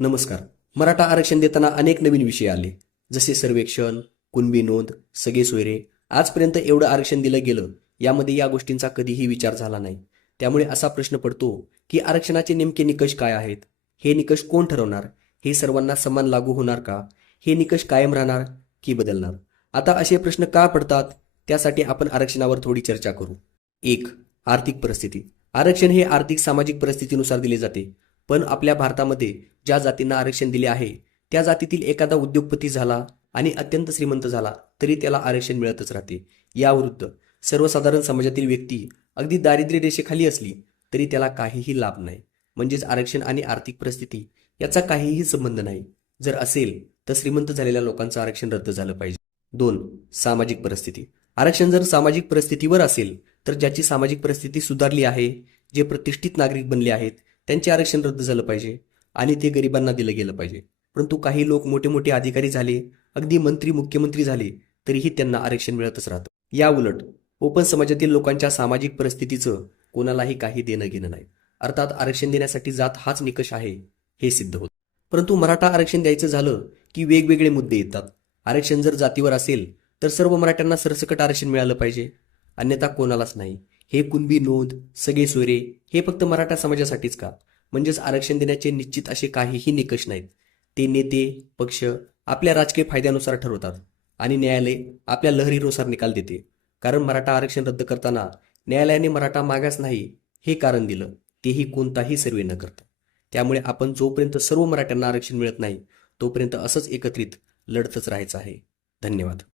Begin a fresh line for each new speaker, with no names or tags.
नमस्कार. मराठा आरक्षण देताना अनेक नवीन विषय आले. जसे सर्वेक्षण कुणबी नोंद सगळे सोयरे आजपर्यंत एवढं आरक्षण दिलं गेलं यामध्ये या गोष्टींचा कधीही विचार झाला नाही. त्यामुळे असा प्रश्न पडतो की आरक्षणाचे नेमके निकष काय आहेत? हे निकष कोण ठरवणार? हे सर्वांना समान लागू होणार का? हे निकष कायम राहणार की बदलणार? आता असे प्रश्न का पडतात? त्यासाठी आपण आरक्षणावर थोडी चर्चा करू. एक आर्थिक परिस्थिती. आरक्षण हे आर्थिक सामाजिक परिस्थितीनुसार दिले जाते. पण आपल्या भारतामध्ये ज्या जातींना आरक्षण दिले आहे त्या जातीतील एखादा उद्योगपती झाला आणि अत्यंत श्रीमंत झाला तरी त्याला आरक्षण मिळतच राहते. याविरुद्ध सर्वसाधारण समाजातील व्यक्ती अगदी दारिद्र्य रेषेखाली असली तरी त्याला काहीही लाभ नाही. म्हणजेच आरक्षण आणि आर्थिक परिस्थिती याचा काहीही संबंध नाही. जर असेल तर श्रीमंत झालेल्या लोकांचं आरक्षण रद्द झालं पाहिजे. दोन सामाजिक परिस्थिती. आरक्षण जर सामाजिक परिस्थितीवर असेल तर ज्याची सामाजिक परिस्थिती सुधारली आहे जे प्रतिष्ठित नागरिक बनले आहेत त्यांचे आरक्षण रद्द झालं पाहिजे आणि ते गरिबांना दिलं गेलं पाहिजे. परंतु काही लोक मोठे मोठे अधिकारी झाले अगदी मंत्री मुख्यमंत्री झाले तरीही त्यांना आरक्षण मिळतच राहतं. या उलट ओपन समाजातील लोकांच्या सामाजिक परिस्थितीचं कोणालाही काही देणं घेणं नाही. अर्थात आरक्षण देण्यासाठी जात हाच निकष आहे हे सिद्ध होत. परंतु मराठा आरक्षण द्यायचं झालं की वेगवेगळे मुद्दे येतात. आरक्षण जर जातीवर असेल तर सर्व मराठ्यांना सरसकट आरक्षण मिळालं पाहिजे. अन्यथा कोणालाच नाही. हे कुणबी नोंद सगळे सोयरे हे फक्त मराठा समाजासाठीच का? म्हणजेच आरक्षण देण्याचे निश्चित असे काहीही निकष नाहीत. ते नेते पक्ष आपल्या राजकीय फायद्यानुसार ठरवतात आणि न्यायालय आपल्या लहरीनुसार निकाल देते. कारण मराठा आरक्षण रद्द करताना न्यायालयाने मराठा मागास नाही हे कारण दिलं. तेही कोणताही सर्वे न करता. त्यामुळे आपण जोपर्यंत सर्व मराठ्यांना आरक्षण मिळत नाही तोपर्यंत असंच एकत्रित लढतच राहायचं आहे. धन्यवाद.